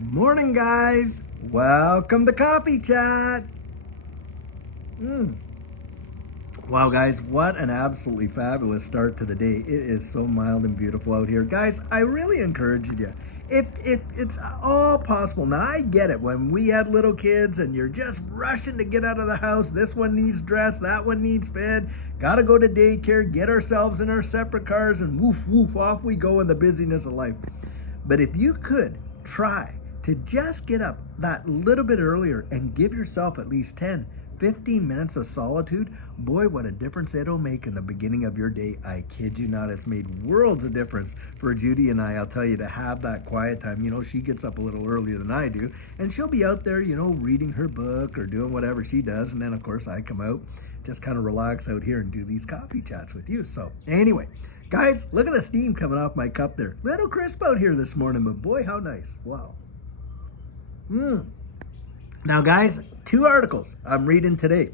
Morning, guys. Welcome to Coffee Chat. Wow, guys, what an absolutely fabulous start to the day. It is so mild and beautiful out here. Guys, I really encourage you. If it's all possible. Now, I get it. When we had little kids and you're just rushing to get out of the house, this one needs dressed, that one needs fed, got to go to daycare, get ourselves in our separate cars, and woof, woof, off we go in the busyness of life. But if you could try to just get up that little bit earlier and give yourself at least 10, 15 minutes of solitude, boy, what a difference it'll make in the beginning of your day. I kid you not, it's made worlds of difference for Judy and I, I'll tell you, to have that quiet time. You know, she gets up a little earlier than I do, and she'll be out there, reading her book or doing whatever she does. And then, of course, I come out, just kind of relax out here and do these coffee chats with you. So anyway, guys, look at the steam coming off my cup there. Little crisp out here this morning, but boy, how nice. Wow. Now, guys, two articles I'm reading today.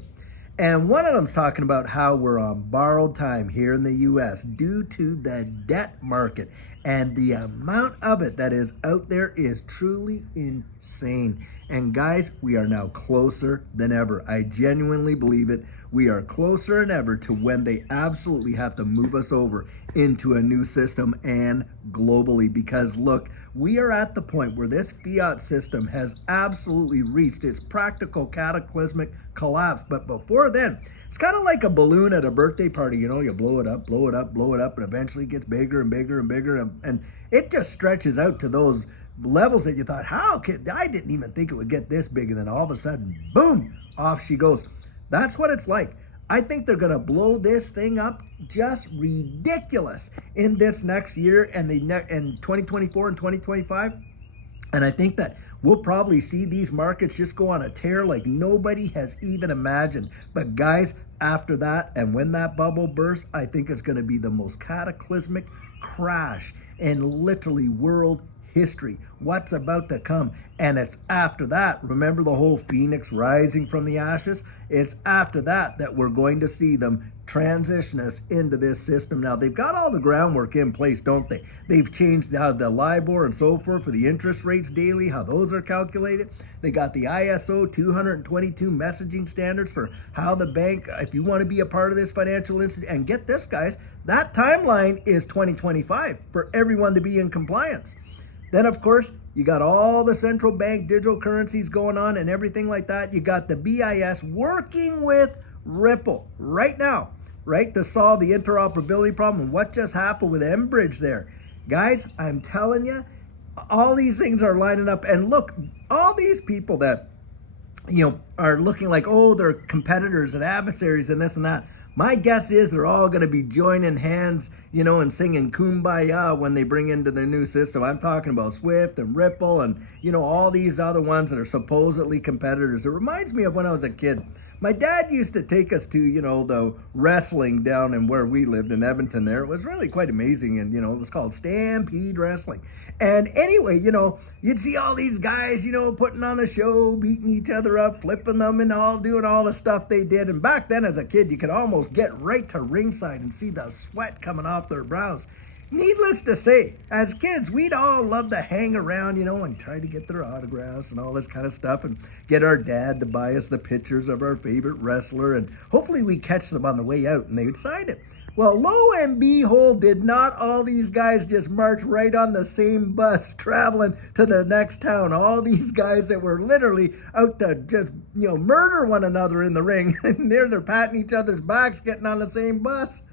And one of them's talking about how we're on borrowed time here in the U.S. due to the debt market. And the amount of it that is out there is truly insane. And guys, we are now closer than ever. I genuinely believe it. We are closer than ever to when they absolutely have to move us over into a new system and globally. Because look, we are at the point where this fiat system has absolutely reached its practical cataclysmic collapse. But before then, it's kind of like a balloon at a birthday party. You blow it up, blow it up, blow it up, and eventually it gets bigger and bigger and bigger. And it just stretches out to those levels that you thought, I didn't even think it would get this big. And then all of a sudden, boom, off she goes. That's what it's like. I think they're going to blow this thing up just ridiculous in this next year and in 2024 and 2025. And I think that we'll probably see these markets just go on a tear like nobody has even imagined. But guys, after that, and when that bubble bursts, I think it's going to be the most cataclysmic crash in literally world history. What's about to come. And it's after that, remember the whole phoenix rising from the ashes? It's after that that we're going to see them transition us into this system. Now, they've got all the groundwork in place, don't they? They've changed how the LIBOR and so forth for the interest rates daily, how those are calculated. They got the ISO 222 messaging standards for how the bank, if you want to be a part of this financial institution, and get this, guys, that timeline is 2025 for everyone to be in compliance. Then, of course, you got all the central bank digital currencies going on and everything like that. You got the BIS working with Ripple right now, right, to solve the interoperability problem. And what just happened with Enbridge there? Guys, I'm telling you, all these things are lining up. And look, all these people that, are looking like, they're competitors and adversaries and this and that. My guess is they're all going to be joining hands, and singing Kumbaya when they bring into their new system. I'm talking about Swift and Ripple and, all these other ones that are supposedly competitors. It reminds me of when I was a kid. My dad used to take us to, the wrestling down in where we lived in Edmonton there. It was really quite amazing. And, it was called Stampede Wrestling. And anyway, you'd see all these guys, putting on the show, beating each other up, flipping them and all, doing all the stuff they did. And back then as a kid, you could almost get right to ringside and see the sweat coming off their brows. Needless to say, as kids, we'd all love to hang around, and try to get their autographs and all this kind of stuff and get our dad to buy us the pictures of our favorite wrestler. And hopefully we catch them on the way out and they would sign it. Well, lo and behold, did not all these guys just march right on the same bus traveling to the next town? All these guys that were literally out to just, murder one another in the ring. And they're patting each other's backs, getting on the same bus.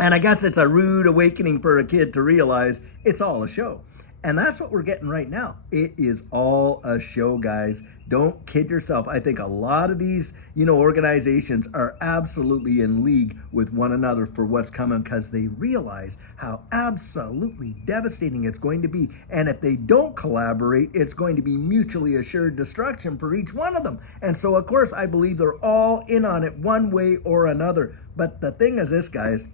And I guess it's a rude awakening for a kid to realize it's all a show. And that's what we're getting right now. It is all a show, guys. Don't kid yourself. I think a lot of these, organizations are absolutely in league with one another for what's coming because they realize how absolutely devastating it's going to be. And if they don't collaborate, it's going to be mutually assured destruction for each one of them. And so, of course, I believe they're all in on it one way or another. But the thing is this, guys,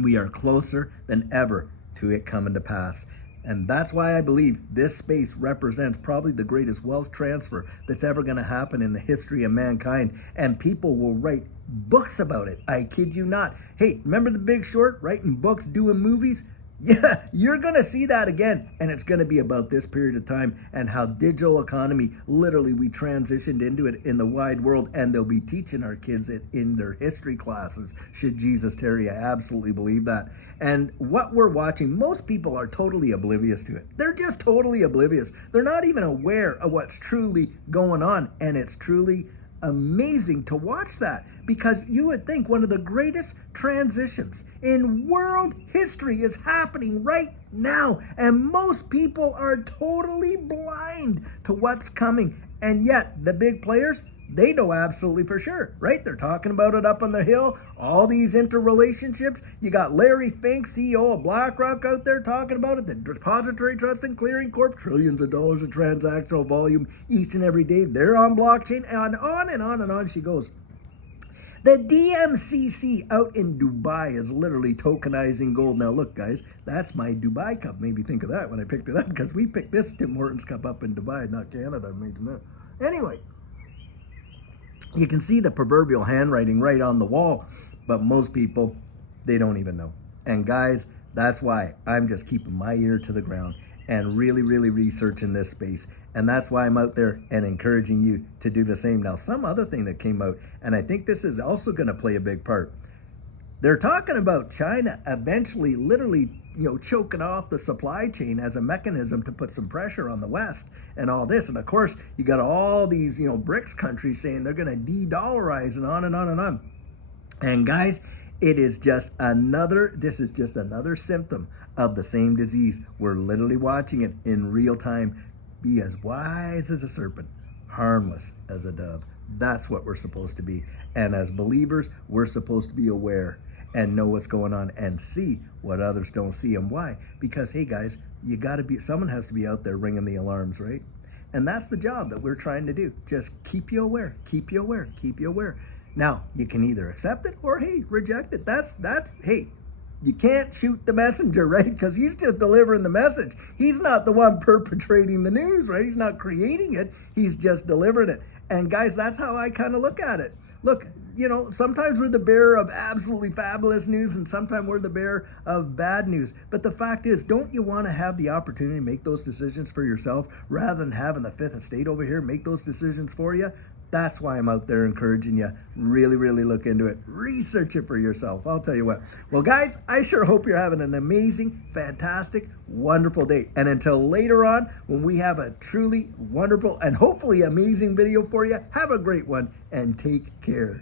we are closer than ever to it coming to pass. And that's why I believe this space represents probably the greatest wealth transfer that's ever going to happen in the history of mankind. And people will write books about it. I kid you not. Hey, remember The Big Short? Writing books, doing movies? Yeah, you're going to see that again. And it's going to be about this period of time and how digital economy, literally, we transitioned into it in the wide world. And they'll be teaching our kids it in their history classes, should Jesus tarry. I absolutely believe that. And what we're watching, most people are totally oblivious to it. They're just totally oblivious. They're not even aware of what's truly going on. And it's truly amazing to watch that, because you would think one of the greatest transitions in world history is happening right now, and most people are totally blind to what's coming. And yet the big players, they know absolutely for sure, right? They're talking about it up on the hill, all these interrelationships. You got Larry Fink, CEO of BlackRock, out there talking about it. The Depository Trust and Clearing Corp, trillions of dollars of transactional volume each and every day. They're on blockchain, and on and on and on she goes. The DMCC out in Dubai is literally tokenizing gold. Now look, guys, that's my Dubai cup. Made me think of that when I picked it up, because we picked this Tim Hortons cup up in Dubai, not Canada. Amazing that. Anyway, you can see the proverbial handwriting right on the wall, but most people, they don't even know. And guys, that's why I'm just keeping my ear to the ground and really, really researching this space. And that's why I'm out there and encouraging you to do the same. Now, some other thing that came out, and I think this is also going to play a big part. They're talking about China eventually literally, choking off the supply chain as a mechanism to put some pressure on the West and all this. And of course, you got all these, BRICS countries saying they're going to de-dollarize and on and on and on. And guys, this is just another symptom of the same disease. We're literally watching it in real time. Be as wise as a serpent, harmless as a dove. That's what we're supposed to be. And as believers, we're supposed to be aware and know what's going on and see what others don't see. And why? Because, hey guys, someone has to be out there ringing the alarms, right? And that's the job that we're trying to do. Just keep you aware, keep you aware, keep you aware. Now, you can either accept it or, hey, reject it. Hey, you can't shoot the messenger, right? Because he's just delivering the message. He's not the one perpetrating the news, right? He's not creating it. He's just delivering it. And guys, that's how I kind of look at it. Look, sometimes we're the bearer of absolutely fabulous news, and sometimes we're the bearer of bad news. But the fact is, don't you want to have the opportunity to make those decisions for yourself rather than having the Fifth Estate over here make those decisions for you? That's why I'm out there encouraging you. Really, really look into it. Research it for yourself. I'll tell you what. Well, guys, I sure hope you're having an amazing, fantastic, wonderful day. And until later on, when we have a truly wonderful and hopefully amazing video for you, have a great one and take care.